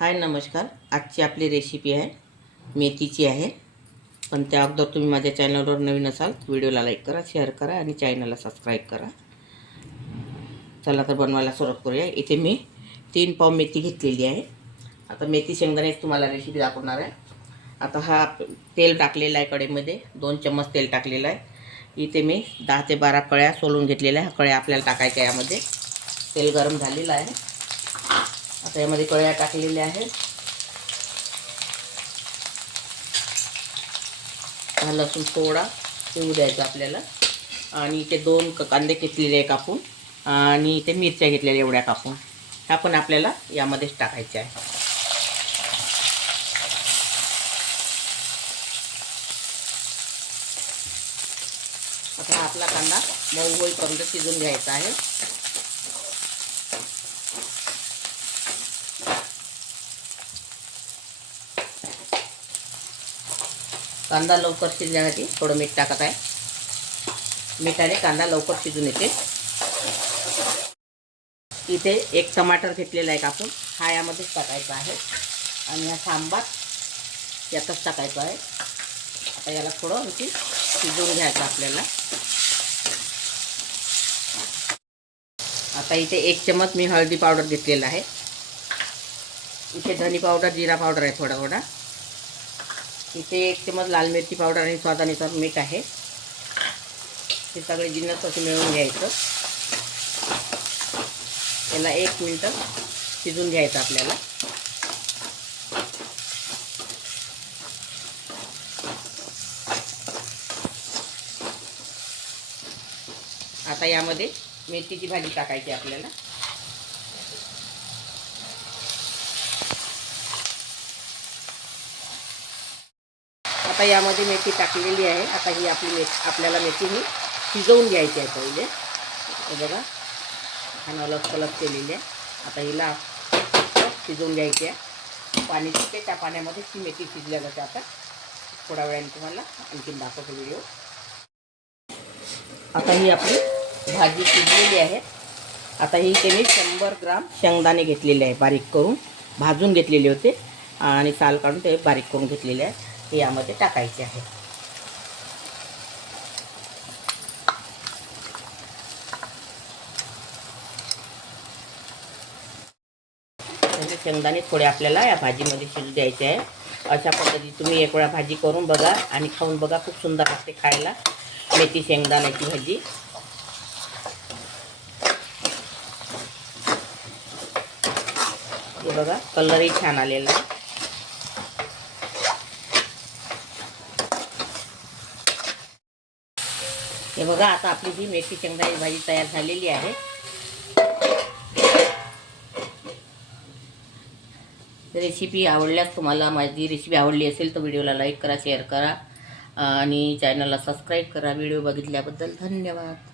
हाय नमस्कार. आजची आपली रेसिपी आहे मेथीची आहे. पण त्या अगोदर तुम्ही माझ्या चॅनलवर नवीन असाल व्हिडिओला लाईक करा, शेअर करा आणि चॅनलला सबस्क्राईब करा. चला तर बनवायला सुरुवात करूया. इथे मी 3 पाव मेथी घेतलेली आहे. आता मेथी शेंगदाणे तुम्हाला रेसिपी दाखवणार आहे. आता हा तेल टाकलेलं आहे कढईमध्ये, 2 चम्मच तेल टाकलेलं आहे. इथे मी 10 ते 12 कळ्या सोलून घेतलेल्या आहे. कळ्या आपल्याला टाकायच्या यामध्ये. तेल गरम झालेलं आहे. आता यामध्ये कळ्या टाकलेल्या आहेत. लसूण थोडा शिजू द्यायचा आपल्याला. आणि इथे 2 कांदे घेतलेले आहे कापून, आणि इथे मिरच्या घेतलेल्या एवढ्या कापून. ह्या पण आपल्याला यामध्येच टाकायच्या आहे. आता आपला कांदा मऊ होईपर्यंत शिजून घ्यायचा आहे. कांदा लवकर शिजण्यासाठी थोडं मीठ टाकत आहे. मिठाने कांदा लवकर शिजून येते. इथे 1 टमाटर घेतलेला आहे कापून, हा यामध्येच टाकायचा आहे. आणि हा सांबार यातच टाकायचा आहे. आता याला थोडं आणखी शिजवून घ्यायचं आपल्याला. आता इथे 1 चम्मच मी हळदी पावडर घेतलेला आहे. इथे धनी पावडर, जिरा पावडर आहे थोडा थोडा. इथे 1 चम्मच लाल मिरची पावडर आणि स्वादानुसार मीठ आहे. हे सगळे जिन्नस असे मिळवून घ्यायचं. याला 1 मिनिट शिजून घ्यायचं आपल्याला. आता यामध्ये मेथीची भाजी टाकायची आपल्याला. आता यामध्ये मेथी टाकलेली आहे. आता ही आपली आपल्याला मेथी ही शिजवून घ्यायची आहे पहिले. हे बघा, छान अलग केलेली आहे. आता हिला शिजवून घ्यायची आहे. पाणी सुटते, त्या पाण्यामध्ये ती मेथी शिजल्या जाते. आता थोड्या वेळाने तुम्हाला आणखीन दाखवतो व्हिडिओ. आता ही आपली भाजी शिजलेली आहे. आता ही इथे मी 100 ग्राम शेंगदाणे घेतलेले आहे, बारीक करून भाजून घेतलेले होते आणि साल काढून ते बारीक करून घेतलेले आहे. हे यामध्ये टाकायचे आहे. शेंगदाणे थोडे आपल्याला या भाजीमध्ये शिजू द्यायचे आहे. अशा पद्धतीने तुम्ही एक वेळा भाजी करून बघा आणि खाऊन बघा. खूप सुंदर लागते खायला मेथी शेंगदाण्याची भाजी. हे बघा, कलरही छान आलेला आहे. हे बघा, आता आपली ही मेथी शेंगदाण्याची भाजी तयार झालेली आहे. रेसिपी आवडल्यास, तुम्हाला माझी रेसिपी आवडली असेल तर व्हिडिओला लाईक करा, शेअर करा आणि चॅनलला सबस्क्राईब करा. व्हिडिओ बघितल्याबद्दल धन्यवाद.